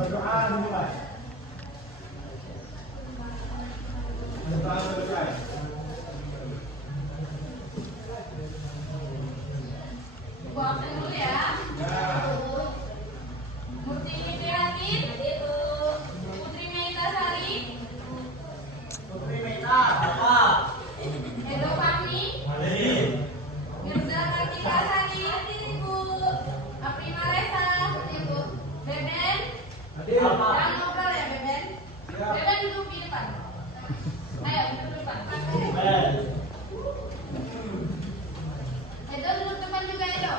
Berdoa dimulai. Berdoa selesai. Ibu absen dulu ya. Murti Prihatin, Putri Meita Sari, Putri Meita, apa? Edo Fahmi, Hadir. Mirza Kartika Sari, Ibu, Aprina Resa, Ibu, Beben, Hadir. jangan ngobrol ya Beben. Siap. Beben duduk di depan. Ayo duduk di depan. Edo duduk depan juga Edo.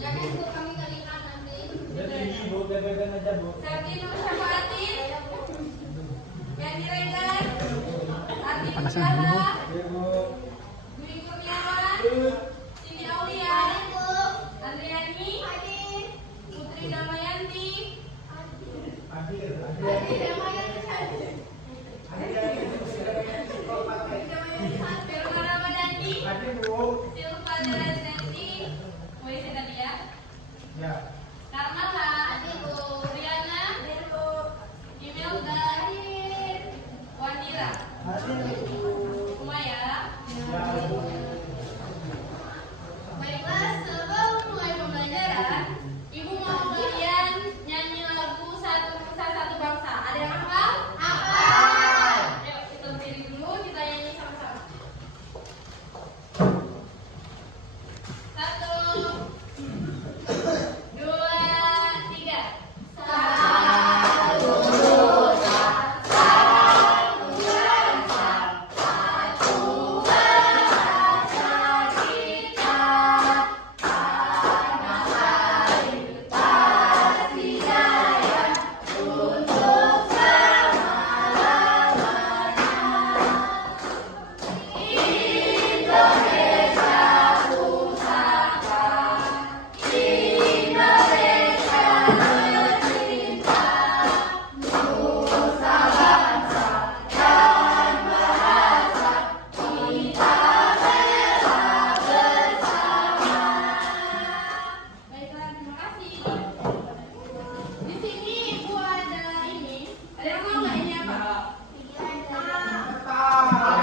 Jangan Bu, kami kalikan nanti. Jadi ibu pegang aja bu. Serti Nur Syafaatin, Yani Regan, Ati Nugraha, Ibu. Dwi Kurniawan, Sini Aulia, Andriani, Putri Damayanti, Hadir. Firman Ramadhani, Hadir bu. Silva Derenenti, Moise tadi ya, Ya. Karmala, Riana, Imelda, Wandira, Hadir bu. semua ya. Ya ibu. Baiklah, sebelum mulai pembelajaran, Ibu mau kalian nyanyi lagu Satu Nusa Satu Bangsa. Ada yang hafal? Hafal. Ayo kita berdiri dulu, kita nyanyi sama-sama. Satu, dua, tiga. Satu Nusa, satu bangsa, satu bahasa kita. Tanah air pasti jaya untuk selama-lamanya. Indonesia pusaka, Indonesia tercinta, nusa bangsa dan bahasa kita bela bersama. Baiklah, terima kasih. Di sini Ibu ada ini. Ada yang mau nggak ini apa?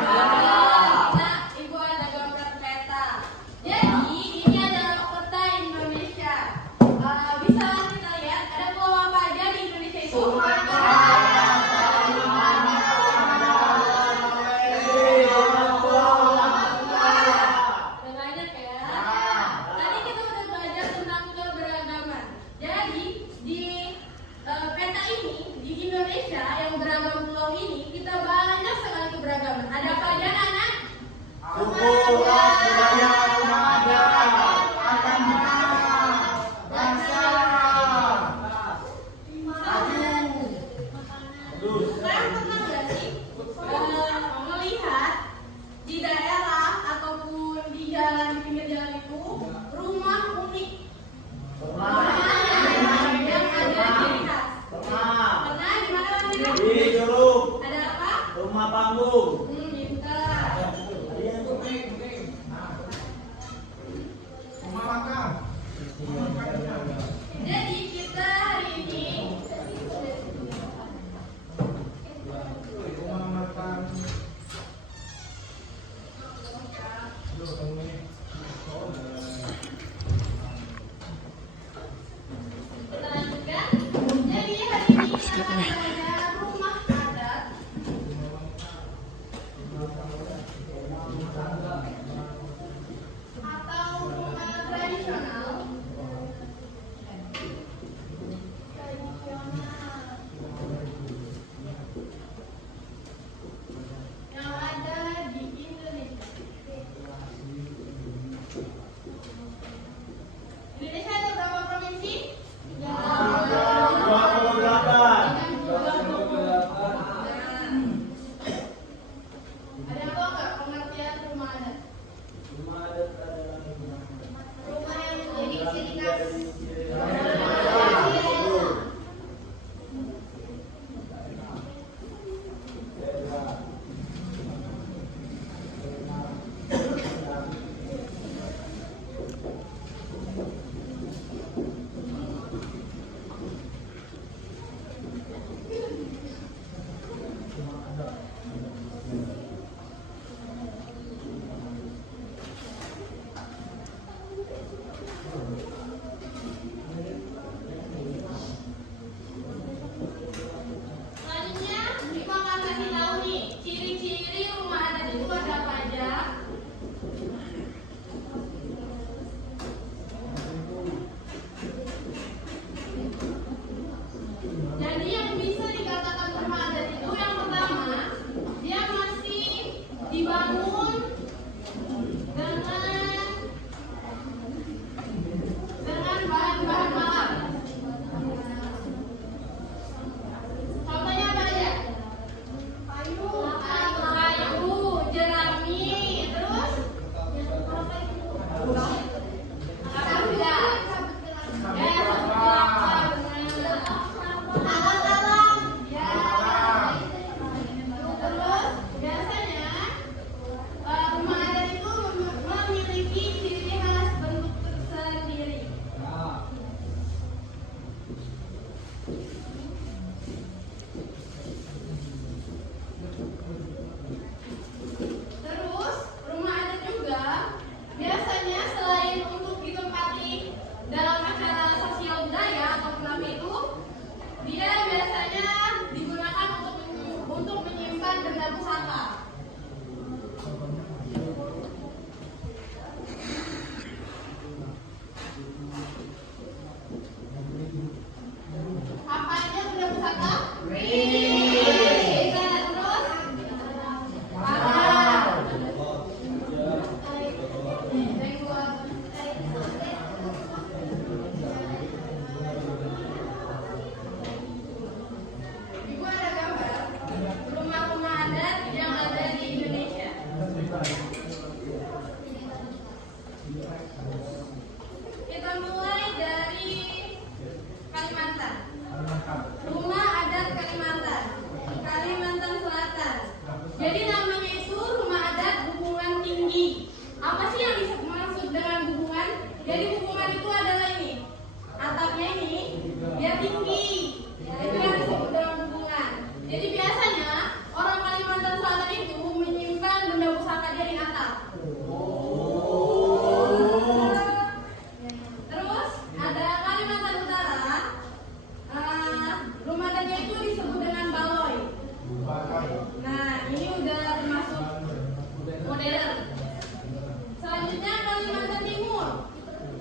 Nah, Ibu ada gambar peta. Jadi ini adalah peta Indonesia. Bisa kita lihat ada pulau apa aja di Indonesia itu? Udah banyak ya. Tadi kita udah belajar tentang keberagaman. Jadi di peta ini di Indonesia yang beragam pulau ini kita banyak sekali keberagaman. Ada apa aja anak? Suku, ras, budaya, agama, bangsa. Kalian pernah nggak sih melihat di daerah ataupun di jalan di pinggir jalan itu rumah unik? Yang ada ciri khas. Pernah di mana Bang? Di Curug, Ada apa? rumah panggung. Pintar. Rumah adat Kalimantan, Kalimantan Selatan. Jadi namanya itu rumah adat Bubungan Tinggi. Apa sih yang dimaksud dengan bubungan? Jadi bubungan itu adalah ini, atapnya ini dia tinggi. Itu yang disebut dengan bubungan. Jadi biasanya orang Kalimantan Selatan itu menyimpan benda pusaka dia di atap. Terus ada Kalimantan Utara, rumah adatnya itu disebut dengan baloi. Nah, ini udah termasuk modern. Selanjutnya Kalimantan Timur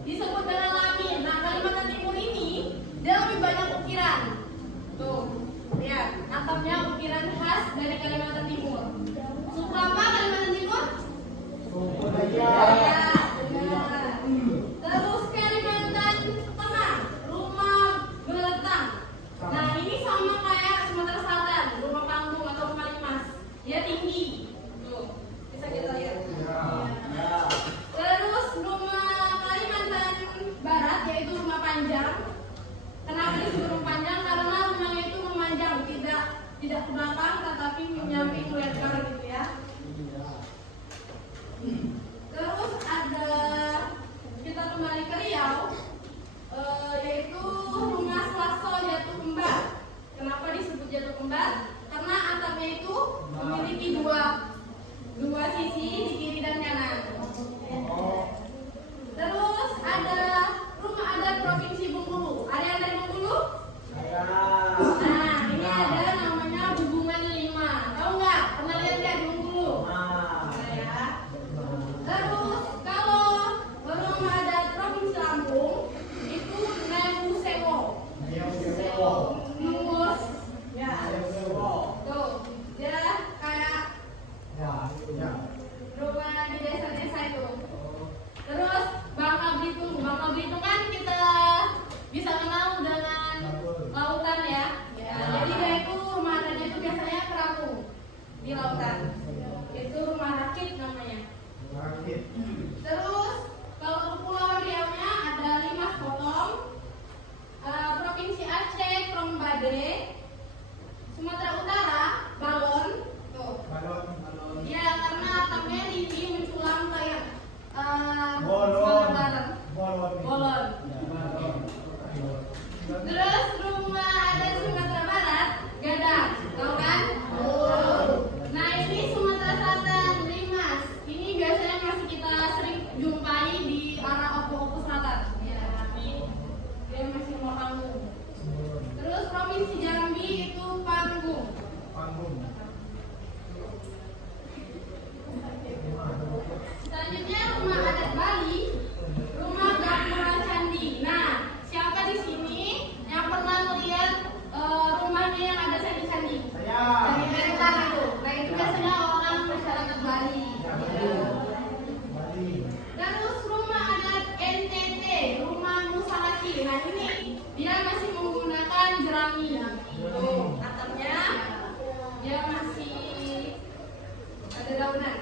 disebut dengan lamin. Nah, Kalimantan Timur ini dia lebih banyak ukiran. Tuh, lihat atapnya ukiran khas dari Kalimantan Timur. Suku apa Kalimantan Timur? Ya, benar. Terus Kalimantan Tengah, rumah beletang. Nah, ini sama kayak Sumatera Selatan, rumah panggung atau rumah limas. Dia tinggi. Tuh, bisa kita lihat. Terus rumah Kalimantan Barat yaitu rumah panjang. Kenapa disebut rumah panjang? Karena rumahnya itu memanjang, tidak ke belakang tetapi menyamping lebar gitu ya. Terus ada kita kembali ke Riau, yaitu rumah Swaso Jatuh Kembar. Kenapa disebut Jatuh Kembar? Karena atapnya itu memiliki dua sisi di kiri dan kanan. Terus ada rumah adat Provinsi Bengkulu. Ada yang dari Bengkulu? Nah, ini ada namanya Bubungan 5. Tahu nggak? Pernah lihat nggak di Bengkulu? Nah, ya. Terus kalau rumah adat Provinsi Lampung itu Newu Sewo. Mus, ya. Tuh, dia kayak rumah di desa-desa itu. Terus Bangka Belitung kan kita bisa kenal dengan lautan ya. Jadi dia itu rumah adatnya itu biasanya terapung di lautan. Itu rumah rakit namanya. Terus kalau Kepulauan Riau-nya ada Limas Potong, Provinsi Aceh Krombade, Sumatera Utara Balon. Tuh. Ya, karena atapnya tinggi menculang kayak Sumatera Barat. Bolon. Terus rumah adat Sumatera Barat Gadang, tahu kan? Nah, ini Sumatera Selatan Limas. Ini biasanya masih kita sering jumpai di arah Opo-Opo Selatan. Ya, dia masih rumah panggung. Terus Provinsi Jambi itu Panggung. Selanjutnya rumah adat Bali, rumah Gapura Candi. Nah, siapa di sini yang pernah melihat rumahnya yang ada candi-candi? Dari Mentar itu. Nah, itu biasanya orang masyarakat Bali. Terus rumah adat NTT, rumah Musa Laki. Nah, ini dia masih menggunakan jerami. Tuh, atapnya dia masih ada daunan.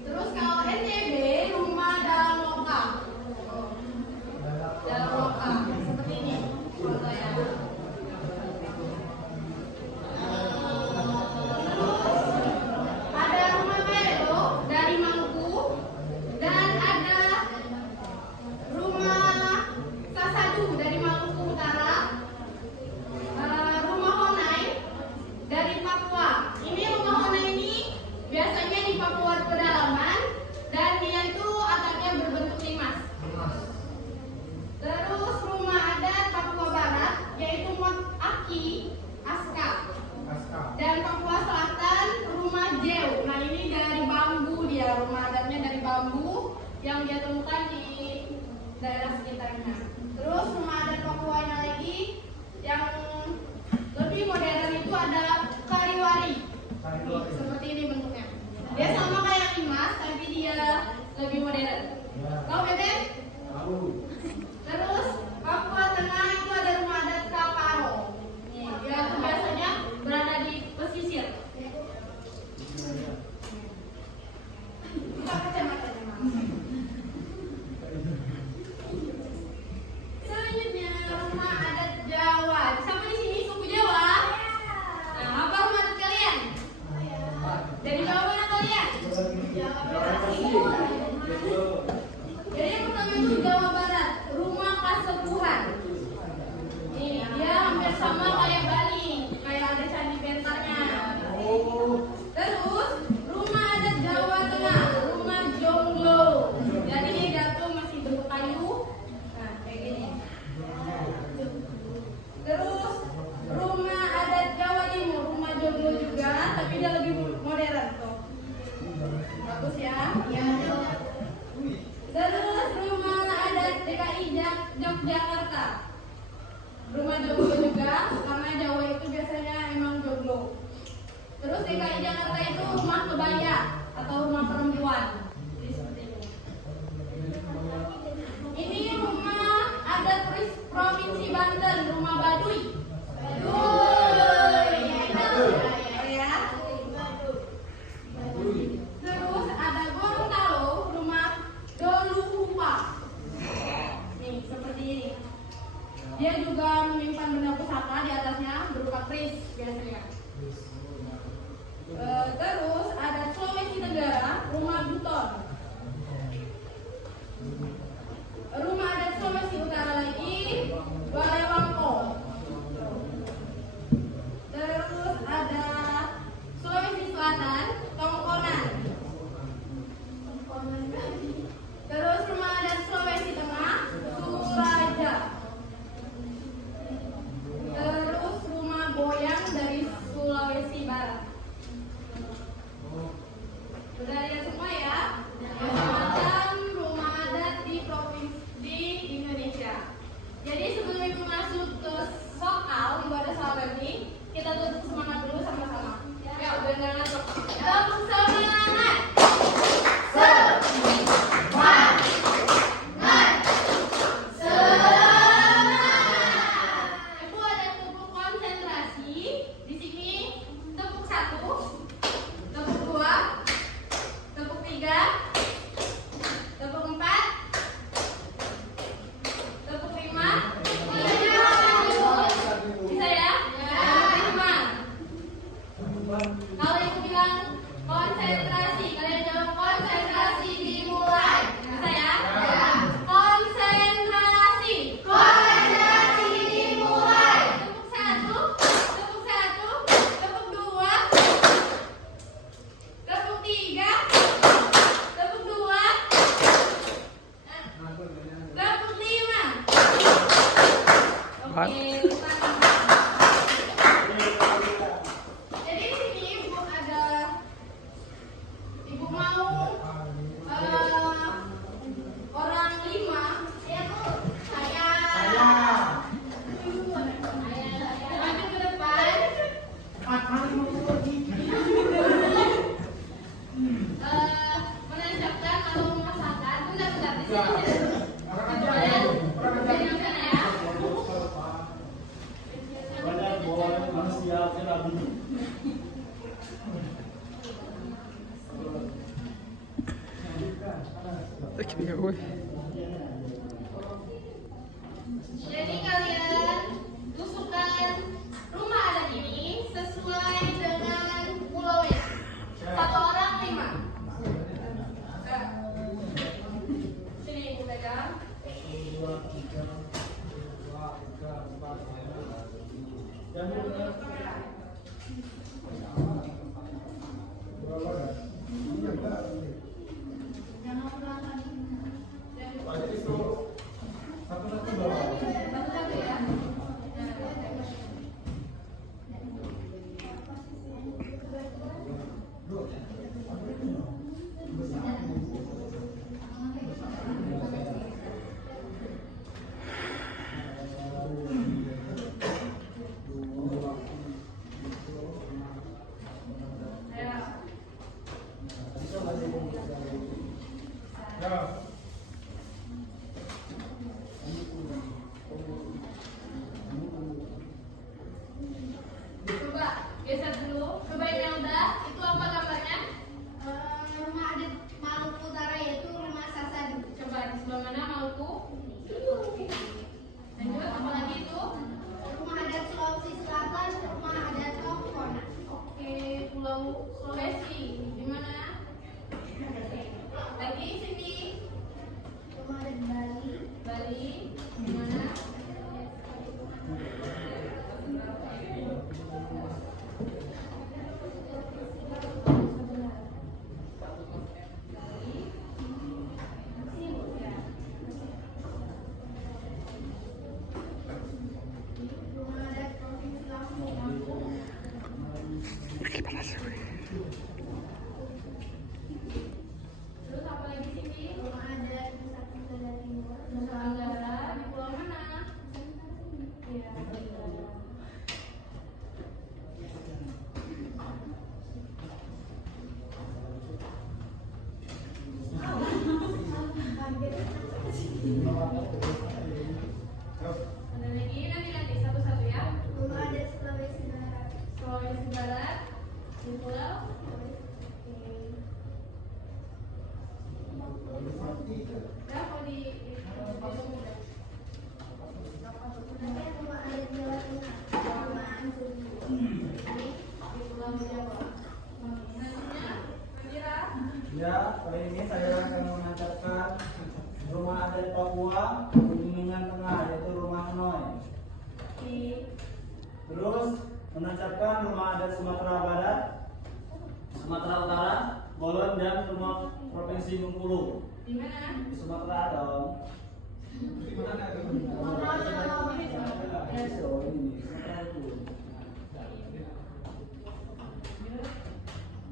Terus kalau NTB rumah dalam lokal. Dalam lokal seperti ini. Ada rumah Belo dari Maluku dan ada rumah Sasadu dari Maluku Utara. Rumah Honai dari Papua. Ini rumah Honai ini biasanya di Papua pedalaman dan dia itu atapnya berbentuk limas. Terus rumah adat Papua Barat yaitu Mot Aki Aska. Dan Papua Selatan rumah Jeu. Nah, ini dari bambu dia, rumah adatnya dari bambu yang dia temukan di daerah sekitarnya. Terus rumah adat Papuanya lagi yang lebih modern itu ada Kariwari. Seperti ini bentuknya. Dia sama kayak limas, tapi dia lebih modern. Tahu Bebek? Tahu. Terus Papua Tengah itu ada rumah adat Kaparo. Dia biasanya berada di pesisir. Buka kacamata. Selanjutnya rumah sama kayak Bali, kayak ada candi bentarnya. Terus rumah adat Jawa Tengah, rumah jonglo. Jadi dia tuh masih bentuk kayu, nah kayak gini. Terus rumah adat Jawa Timur, rumah jonglo juga, tapi dia lebih modern tuh. Bagus ya. Terus rumah adat DKI Yogyakarta, rumah joglo juga, karena Jawa itu biasanya emang joglo. Terus DKI Jakarta itu rumah kebaya atau rumah perempuan. Jadi seperti ini. Ini rumah adat Provinsi Banten, rumah Baduy. Ya. Terus ada Gorontalo, rumah Doluhua. Nih seperti ini. Dia juga menyimpan benda pusaka di atasnya berupa keris biasanya. Terus ada Sulawesi Tenggara, rumah Buton. Rumah adat Sulawesi Utara lagi, Balewangko. Terus ada Sulawesi Selatan, Tongkonan. Terus rumah adat Sulawesi Tengah, Suraja. Terus rumah Boyang dari Sulawesi Barat. Sudah lihat semua ya? Macam rumah adat di provinsi di Indonesia. Jadi sebelum ibu masuk ke soal, ibu ada soal lagi. Kita tutup semangat dulu sama-sama. Ya, udah nggak ngantuk. Tepuk semangat. Ibu ada tepuk konsentrasi. Di sini tepuk 1, tepuk 2, tepuk 3, tepuk 4, tepuk 5. Bisa ya? Kalau ibu bilang konsentrasi, kalian jawab konsentrasi dimulai. Bisa ya? Konsentrasi. Konsentrasi dimulai. Tepuk 1, tepuk 2, tepuk 3, tepuk 2, tepuk 5. Oke, jadi di sini ibu mau orang 5 ya Bu. Saya maju ke depan. Menancapkan atau memasangkan. Bentar di sini. Jadi sana ya. Banyak boleh manusia kerabu. Jadi kalian tusukkan rumah adat ini sesuai dengan pulaunya. 1 orang 5. Sini ibu pegang. Jangan ulang lagi. Selanjutnya, Amira. Ya, kali ini saya akan mengajarkan rumah adat Papua Pegunungan Tengah, yaitu rumah Hanoi. Terus menancapkan rumah adat Sumatera Barat, Sumatera Utara, Bolon, dan rumah Provinsi Bengkulu. Di mana? Di Sumatera dong. Di mana?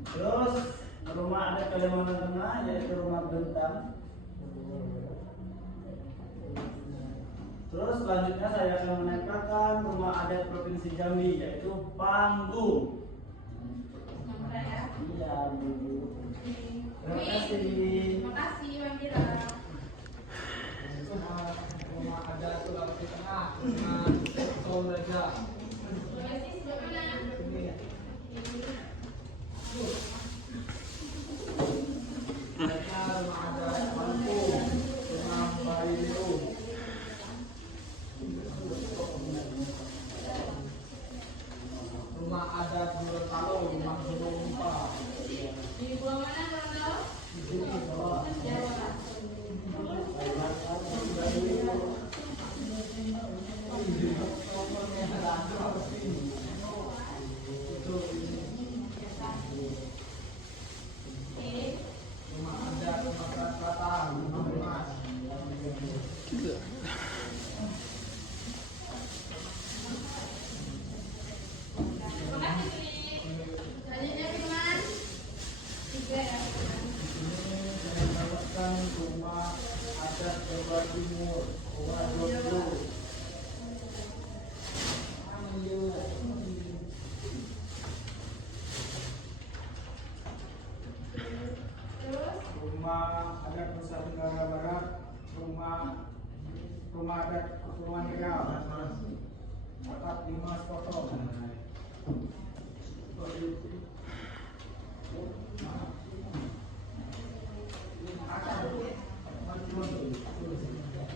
Terus rumah adat Kalimantan Tengah, yaitu rumah Bentang. Terus selanjutnya saya akan menempelkan rumah adat Provinsi Jambi, yaitu Panggung. Sumatera ya. Iya, Bu. Terima kasih. Terima kasih, Amira. Rumah adat Sulawesi Tengah, rumah Solreja. Sulawesi sebelah mana? Rumah adat Lampung, rumah Bairu. Rumah adat Gorontalo, rumah Gunungpa. Di pulau mana, Gorontalo? Jawa. Rumah adat Sumatera Selatan, rumah Mas. Terima kasih, Tri. Selanjutnya, Firman. 3 ya. Ini saya mendapatkan rumah adat Jawa Timur, Jawa Jogja. Terus, Rumah adat Nusa Tenggara Barat, rumah adat Kepulauan Riau, Batak Dimas Koto.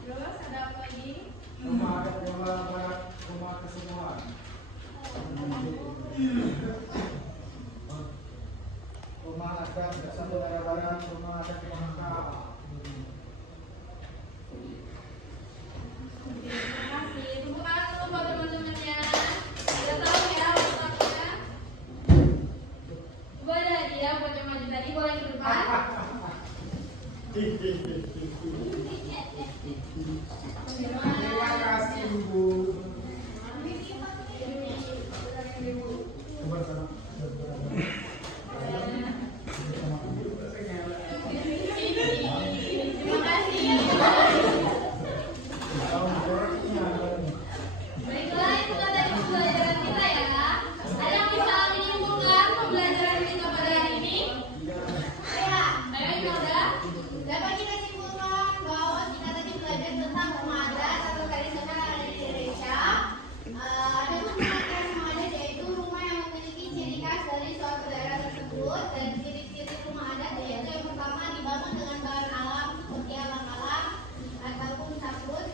terus ada apa lagi? Rumah adat Jawa Barat, rumah Kesemuan. Rumah adat Nusa Tenggara Barat, rumah adat Bangka. Terima kasih. Tepuk tangan dulu buat teman-temannya. Udah tahu ya waktunya. Coba ada hadiah buat yang maju tadi, boleh ke depan. Terima kasih Bu. Terima kasih. Baiklah, itu kan tadi pembelajaran kita ya. Ada yang bisa menyimpulkan pembelajaran kita pada hari ini? Ya. Ayo, Imelda. Dapat kita simpulkan bahwa kita tadi belajar tentang rumah adat atau tradisional yang ada di Indonesia. Ada macam rumah adat, yaitu rumah yang memiliki ciri khas dari suatu daerah tersebut, dan ciri-ciri rumah adat yaitu yang pertama dibangun dengan bahan alam seperti alang-alang ataupun sakrut.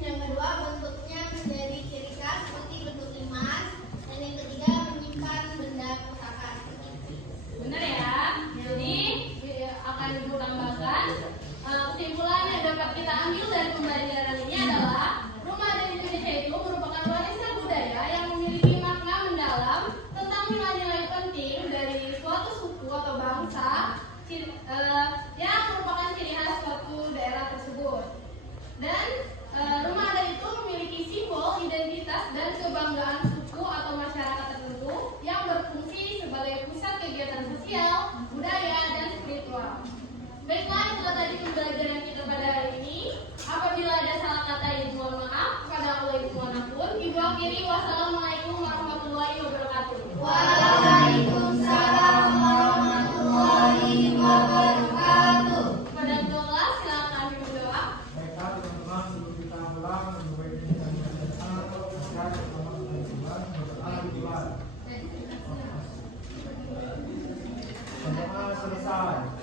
Yang kedua bentuknya menjadi ciri khas seperti bentuk limas, dan yang ketiga menyimpan benda pusaka. Benar ya. Jadi akan ibu tambahkan kesimpulan yang dapat kita ambil dari pembelajaran ini adalah rumah adat Indonesia itu merupakan warisan budaya yang memiliki makna mendalam tentang nilai-nilai penting dari suatu suku atau bangsa yang merupakan ciri khas suatu daerah tersebut. Dan rumah adat itu memiliki simbol, identitas, dan kebanggaan suku atau masyarakat tertentu yang berfungsi sebagai pusat kegiatan sosial, budaya, dan spiritual. Baiklah, itulah tadi pembelajaran kita pada hari ini. Apabila ada salah kata, ibu mohon maaf. Pada Allah ibu mohon ampun. Ibu akhiri, wassalamualaikum warahmatullahi wabarakatuh. Waalaikumsalam warahmatullahi wabarakatuh. Pada kelas, silakan kami berdoa. Baiklah teman-teman, sebelum kita pulang, lebih baik kita berdoa bersama teman-teman, berdoa di luar. Berdoa selesai.